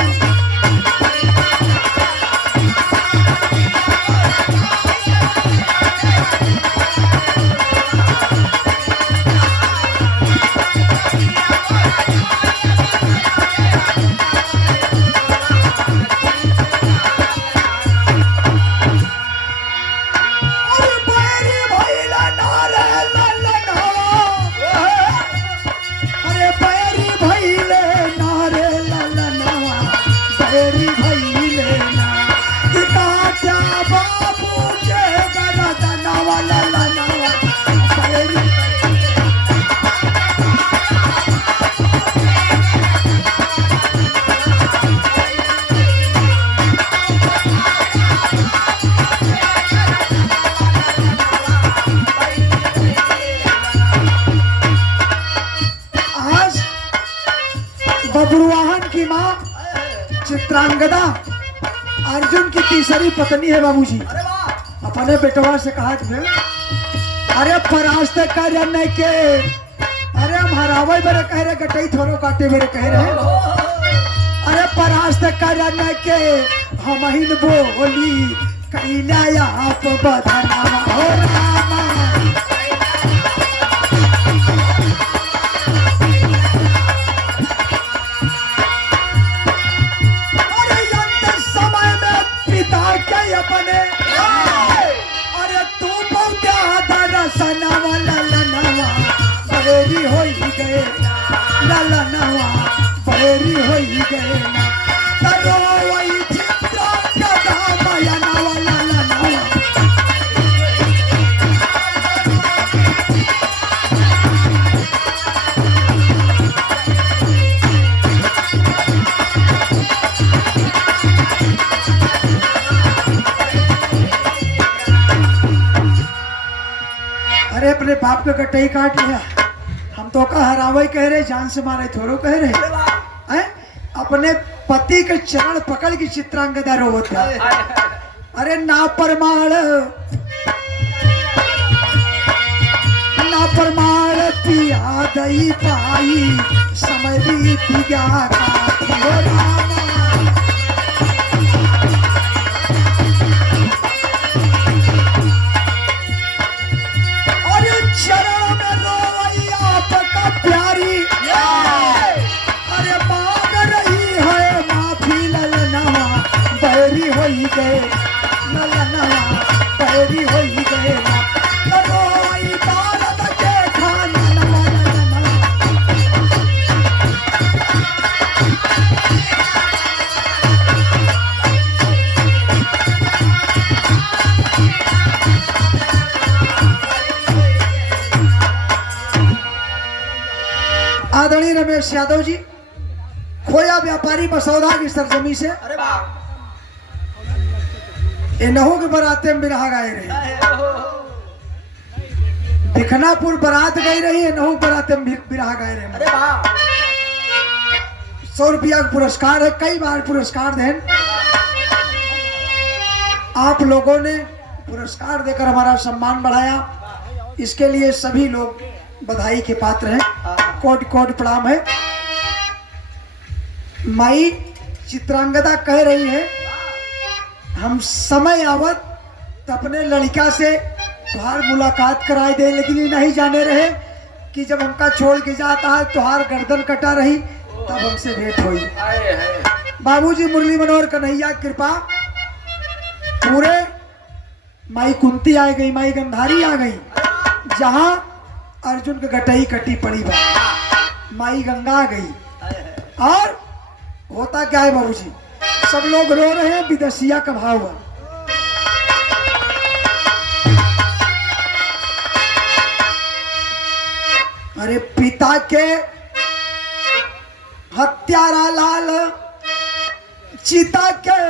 अरे बैरी भइला नारे ललनवा, अरे बैरी भइले नारे ललनवा, बैरी भइले ना कि काट्या बाबू के गरदनवा ललनवा, बैरी आज बबरुआहन की माँ चित्रांगदा अर्जुन की तीसरी पत्नी है बाबूजी। अपने बेटवा से कहा थे, अरे परास्त करने के, अरे हम हरावे मेरे कह रहे, गटई थोड़ो काटे मेरे कह रहे, अरे परास्त करने के हम ही बोली कैला आप बधनावा हो रामा। अरे अंत समय में पिता के अपने, अरे तू बहुत्या दरसनवा ललनवा, बरेरी होई गए ललनवा, बरेरी होई गए ना तरो वही चित्रा कदा मयनवा ललनवा। आपका कटई काट लिया। हम तो का हरावे कह रहे, जान से मारे थोड़ो कह रहे अरे वाह हैं। अपने पति के चरण पकड़ के चित्रांगदा रोवत है। हाय, हाय, अरे ना परमाण पिया दई पाई, समय बीत गया काटी हो रामा। अरे चरण में रोई आपका प्यारी, अरे मांग रही है माफी ललनवा, बैरी होई गए ललनवा, बैरी होई गए रोई भारत के खाननवा ललनवा। आदरणीय रमेश यादव जी, खोया व्यापारी बसौदा की सरजमी से अरे वाह इनहू के बराते में बिरहा गाए रहे। बिखनापुर बारात गई रही, इनहू बराते में बिरहा गाए रहे। अरे वाह 100 रुपया का पुरस्कार है, कई बार पुरस्कार दें। आप लोगों ने पुरस्कार देकर हमारा सम्मान बढ़ाया, इसके लिए सभी लोग बधाई के पात्र हैं। कोट कोट प्रणाम है। माई चित्रांगदा कह रही है, हम समय आवत तो अपने लड़का से तुहार मुलाकात कराए दे, लेकिन ये नहीं जाने रहे कि जब हमका छोड़ के जाता है तुहार गर्दन कटा रही तब हमसे भेंट हुई। हाय, हाय। बाबूजी मुरली मनोहर कन्हैया की कृपा, पूरे माई कुंती आ गई, माई गंधारी आ गई, जहां अर्जुन की गटई कटी पड़ी बा, माई गंगा आ गई। और होता क्या है बाबूजी, सब लोग रो रहे हैं, विदेशिया का भाव हुआ। अरे पिता के हत्यारा लाल चिता के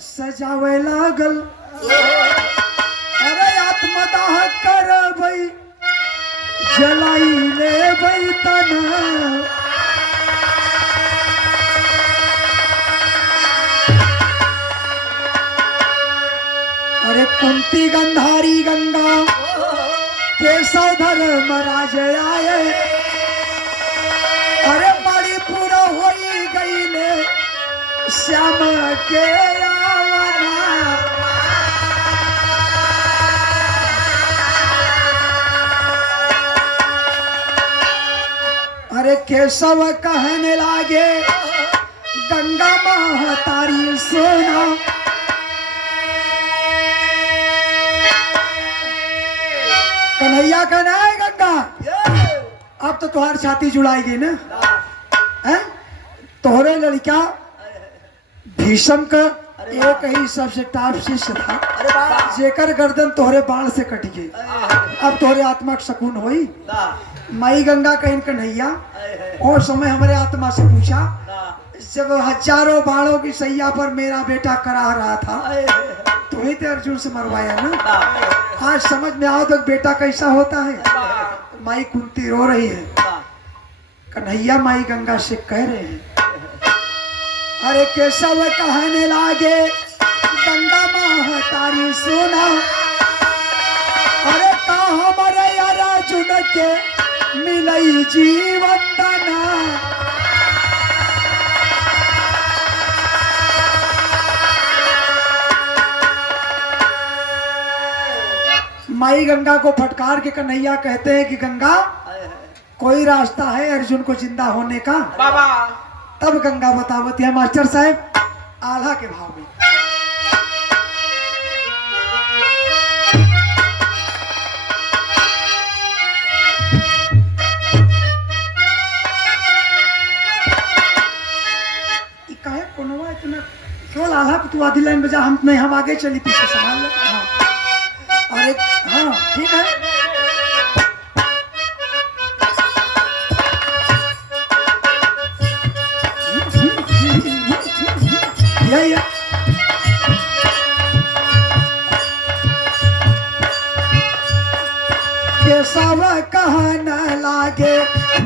सजावे लागल, अरे आत्मदाह कर भई जलाई ले भई तना। अरे कुंती गंधारी गंगा केशव धर्मराज आए, अरे मणिपुर होई गईले श्याम के आवना। अरे केशव कहने लागे गंगा महतारी सोना, कन्हैया कहना है गंगा अब तो तुम्हारी छाती जुड़ाई गई ना, हैं? तोहरे लड़का भीषम का एक ही सबसे टॉप शिष्य था, अरे वाह जेकर गर्दन तोहरे बाण से कट गई। अब तोहरे आत्मा का सुकून होई। माई गंगा कहीं कन्हैया और समय हमारे आत्मा से पूछा, जब हजारों बाणों की सैया पर मेरा बेटा करा रहा था, तो ही तो अर्जुन से मरवाया ना। आज समझ में आओ तो बेटा कैसा होता है। माई कुंती रो रही है, कन्हैया माई गंगा से कह रहे हैं, अरे केशव कहने लागे गंगा महतारी सोना, अरे का हमारे अर्जुन के मिलई जीवन दाना। माई गंगा को फटकार के कन्हैया कहते हैं कि गंगा कोई रास्ता है अर्जुन को जिंदा होने का। बाबा तब गंगा बतावती है मास्टर साहब आल्हा के भाव में, काहे कोनवा इतना केवल आल्हा पे तू आधी लाइन बजा, हम नहीं, हम आगे चली पीछे संभाल ले। हाँ और एक हाँ ठीक है। यही है। केशव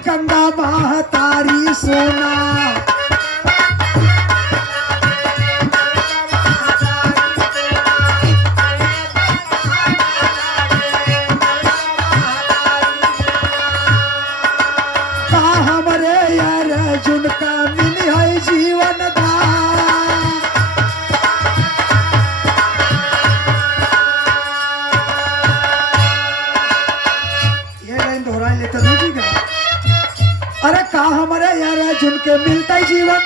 गंगा महतारी सोना। का हमरे अर्जुन का मिली है जीवन दान। ये लाइन दोहराई लेते नहीं ठीक है। अरे का हमारे यार अर्जुन के मिलता ही जीवन।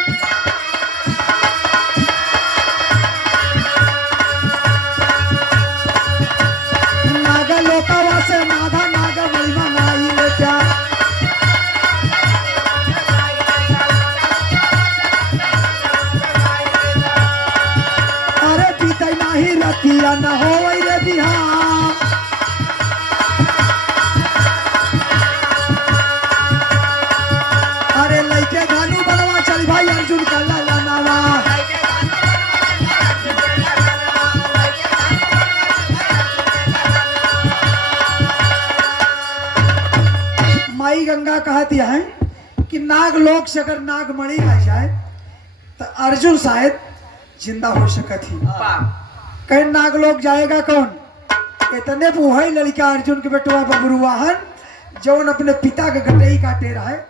नाग लोकावा से नाधा नाग महिमा नाई ले क्या। अरे पीते नाही रतिया न हो रे बिहार। अरे लइके धानु बनवा चल भाई अर्जुन का लाला नावा। माई गंगा कहती है कि नागलोक से अगर नागमणि आ जाए तो अर्जुन शायद जिंदा हो सकती। वाह कहीं नागलोक जाएगा कौन। इतने वही लड़का अर्जुन के बेटवा बबरुवाहन जौन अपने पिता के गटई काटे रहा है।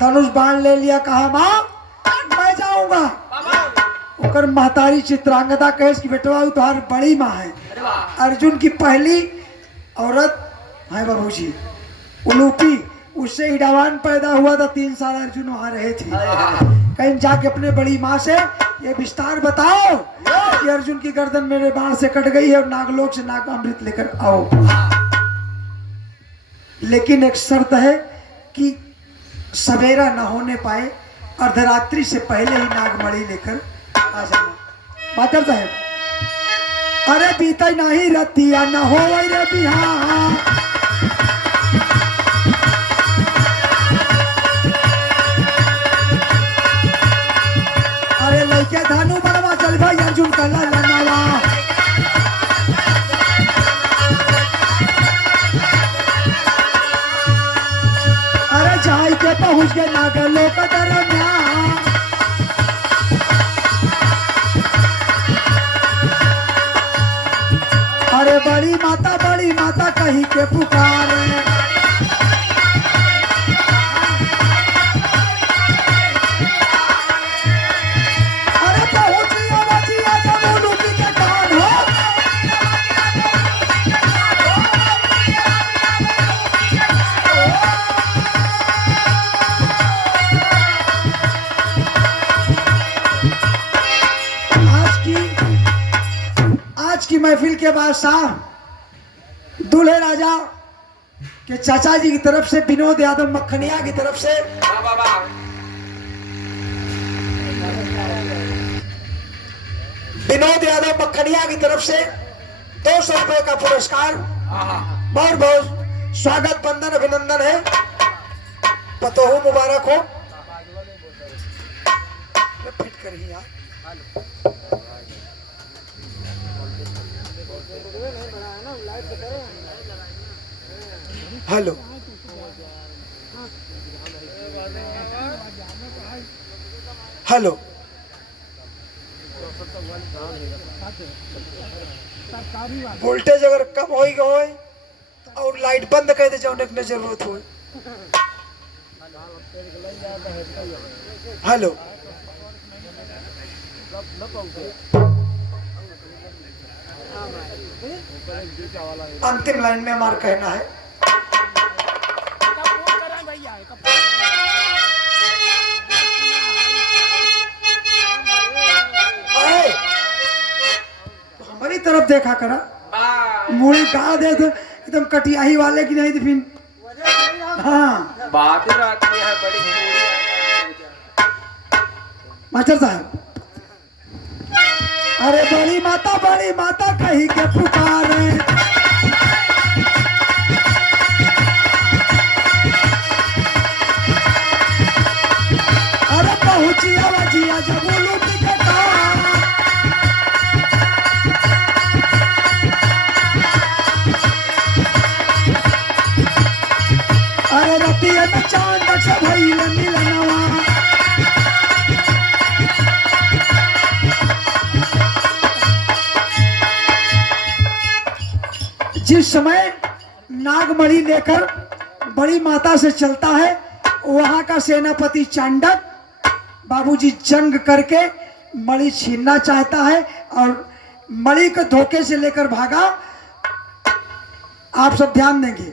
धनुष बाण ले लिया, कहा माँ मैं जाऊंगा। बाबा ओकर महतारी चित्रांगदा कहे कि बेटवा तुम्हारी बड़ी माँ है। अरे वाह अर्जुन की पहली औरत है बाबूजी उलूपी। उससे इडावान पैदा हुआ था। 3 साल अर्जुन वहां रहे थे। कहीं जाके अपने बड़ी माँ से ये विस्तार बताओ कि अर्जुन की गर्दन मेरे बाण से कट गई है और नागलोक से नाग अमृत लेकर आओ। लेकिन एक शर्त है कि सवेरा न होने पाए, अर्धरात्रि से पहले ही नागमणि लेकर आ जाना। मातर साहब अरे बीता नहीं रतिया न हो रे बिहार। अरे लइके धानु बनवा चल भाई अर्जुन का लाला नावा। अरे जाई के पहुंच गए नागलोक दरम्यान। अरे बड़ी माता कही के पुकारे। अरे पहुंचिया बचिया जब उलूपी के कान हो। आज की महफिल के बादशाह दूल्हे राजा के चाचा जी की तरफ से विनोद यादव मक्खनिया की तरफ से बाबा विनोद यादव मक्खनिया की तरफ से 200 रुपए का पुरस्कार बहुत बहुत स्वागत बंदन अभिनंदन है। पतोहू मुबारक हो। फिट करिए यार। हेलो हेलो वोल्टेज अगर कम हो और लाइट बंद कर दे जाने की जरूरत हो। हेलो अंतिम लाइन में हमारा कहना है तो हमारी तरफ देखा करा। मुड़ी गा दे तो एकदम कटियाही वाले की नहीं थी फिर। हाँ बात आती है बड़ी मास्टर साहब। अरे बड़ी माता कही के पुकारे। अरे पहुंचिया बजिया जब उलूपी के कान। अरे रतिया में चांडक से भइल मिलनवा। जिस समय नागमणि लेकर बड़ी माता से चलता है, वहां का सेनापति चांडक बाबूजी जंग करके मणि छीनना चाहता है और मणि को धोखे से लेकर भागा। आप सब ध्यान देंगे,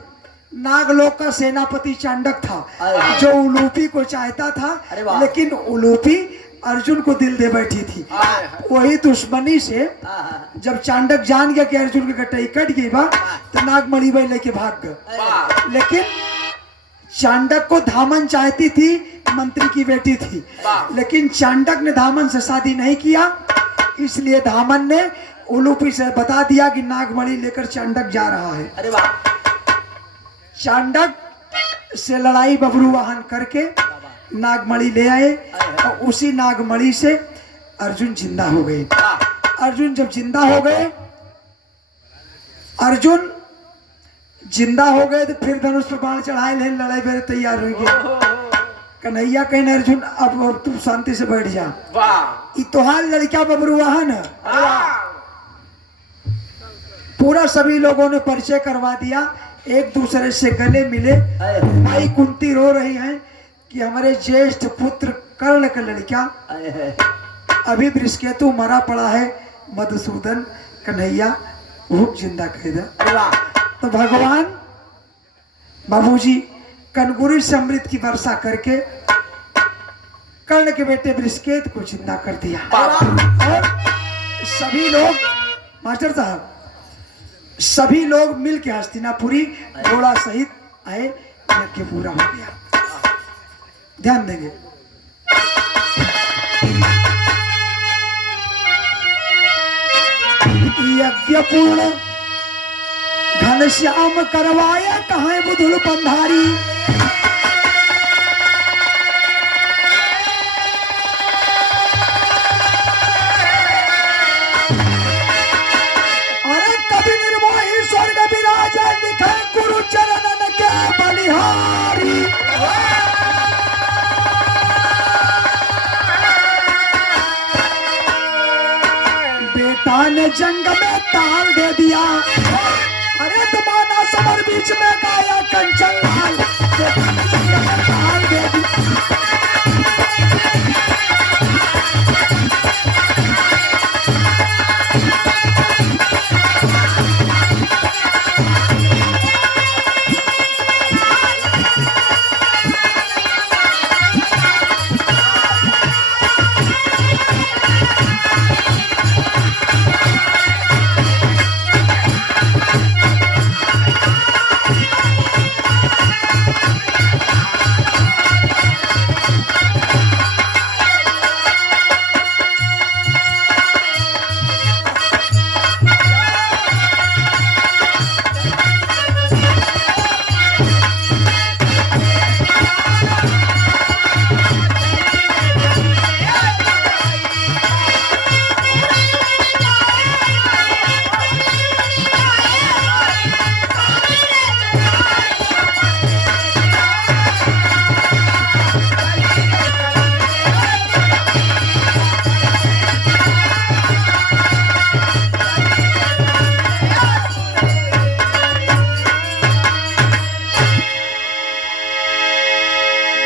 नागलोक का सेनापति चांडक था जो उलूपी को चाहता था, लेकिन उलूपी अर्जुन को दिल दे बैठी थी। वही दुश्मनी से जब चांडक जान गया कि अर्जुन की कटाई कट गई बा, तो नागमणि भाई लेके भाग गए। लेकिन चांडक को धामन चाहती थी, मंत्री की बेटी थी, लेकिन चांडक ने धामन से शादी नहीं किया। इसलिए धामन ने उलूपी से बता दिया कि नागमणि लेकर चांडक जा रहा है। अरे वाह, चांडक से लड़ाई बबरू वाहन करके नागमणि ले आए और उसी नागमणि से अर्जुन जिंदा हो गए। अर्जुन जब जिंदा हो गए, अर्जुन जिंदा हो गए तो फिर धनुष पर बाण चढ़ाए ले, लड़ाई मेरे तैयार हो गए। कन्हैया कहने अर्जुन अब तू शांति से बैठ जा, ये तोहार लड़का बबरू वाहन है। पूरा सभी लोगों ने परिचय करवा दिया, एक दूसरे से गले मिले। माई कुंती रो रही हैं कि हमारे ज्येष्ठ पुत्र कर्ण का लड़का अभी बृहस्पति मरा पड़ा है, मधुसूदन कन्हैया वो जिंदा कर दे। तो भगवान बाबूजी कनगुरी से अमृत की वर्षा करके कर्ण के बेटे बृहस्पति को जिंदा कर दिया। और सभी लोग, मास्टर साहब, सभी लोग मिल के हस्तिनापुरी घोड़ा सहित आए, यज्ञ पूरा हो गया। ध्यान देंगे, यज्ञ पूर्ण घनश्याम करवाया, कहाँ बुधुल पंधारी। अरे कवि निर्मोही स्वर्ग विराजा, लिखे गुरु चरणन के बलिहारी। बेटा ने जंग में ताल दे दिया, अरे तुम्हारा समर बीच में गाया कंचन लाल, ताल दे दिया।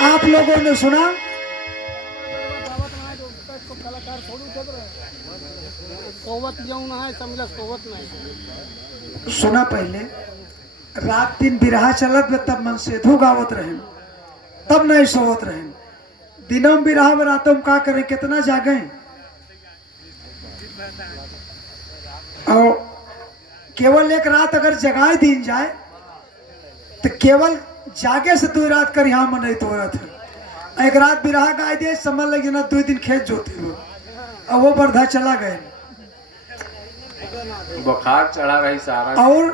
आप लोगों ने सुना, सुना पहले रात दिन बिरहा चलत में तब मन से धू गावत रहे, तब नहीं सोवत रहे। दिनों बिरहा में रातों में का करें, कितना जागे। और केवल एक रात अगर जगाए दिन जाए तो केवल जागे से 2 रात कर यहाँ मन नहीं तो रहा था। एक रात बिरहा गाय दे, समझ लगे ना 2 दिन खेत जोते हो, और वो बर्धा चला गए, बुखार चढ़ा रही सारा। और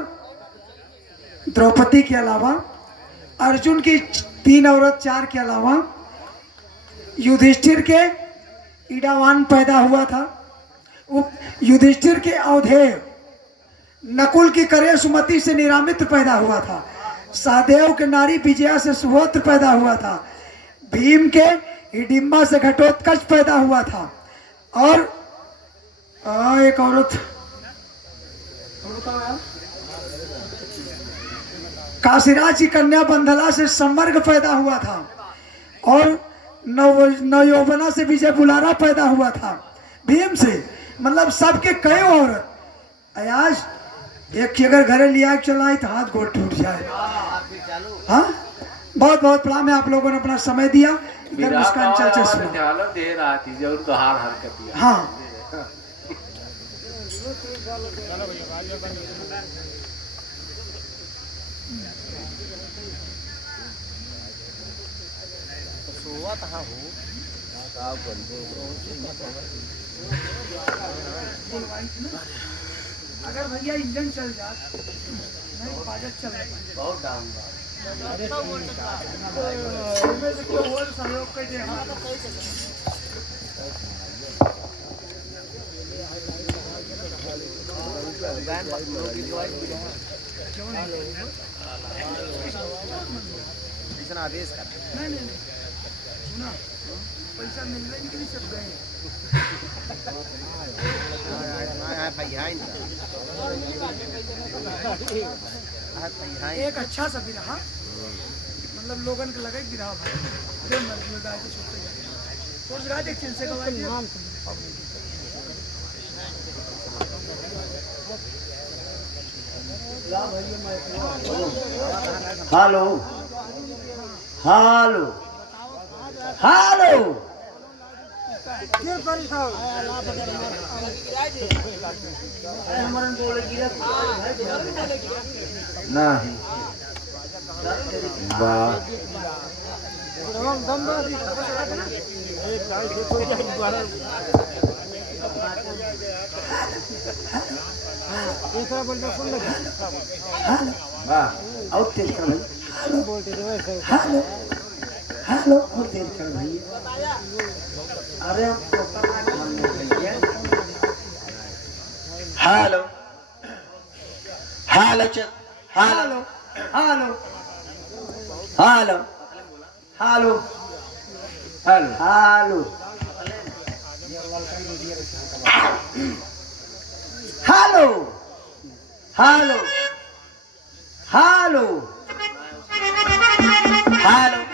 द्रौपदी के अलावा अर्जुन की 3 औरत 4 के अलावा युधिष्ठिर के ईडावान पैदा हुआ था। युधिष्ठिर के अवधेय नकुल की करे सुमति से निरामित्र पैदा हुआ था। सहदेव के नारी विजया से सुहोत्र पैदा हुआ था। भीम के हिडिंबा से घटोत्कच पैदा हुआ था। और एक औरत काशीराज की कन्या बंधला से संवर्ग पैदा हुआ था। और नवयौवना से विजय बुलारा पैदा हुआ था। भीम से मतलब सबके कई औरत अयाज एक की अगर घरे लिया चलाए तो हाथ गोड़ टूट जाए। हाँ, बहुत बहुत प्रणाम है, आप लोगों ने अपना समय दिया। इधर मुस्कान चर्चा सुना। देर आती जरूर तो हार हरकत। हाँ, अगर भैया इंजन चल जाए नहीं हिफाजत चल बहुत दाम सहयोग कर दे। नहीं सुना पैसा मिल रहा है कि नहीं सब गए। एक अच्छा सा बिरहा मतलब लोगन के लगे बिरहा भाई जो मर्जी गाय के छोटे तो गाय देख चिंसे का भाई हेलो हेलो हेलो नहीं वाह वाह और तेज कर भाई। हेलो हेलो और तेज कर भाई। अरे hello hello hello hello hello hello hello hello hello hello hello